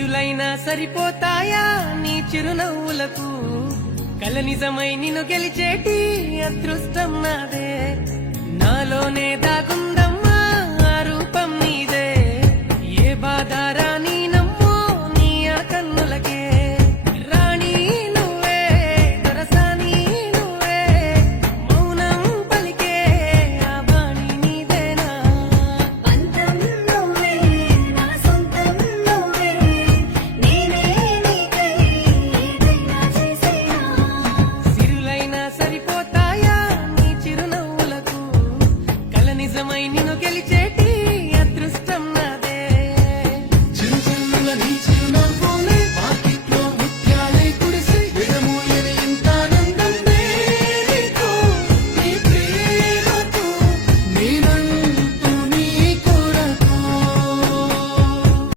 సిరులైనా సరిపోతాయా నీ చిరునవ్వులకు కల నిజమై నిన్ను గెలిచేటి అదృష్టం నాదే నాలోనే దాగుందమ్మా ఆ రూపం నీదే ఏ బాధారా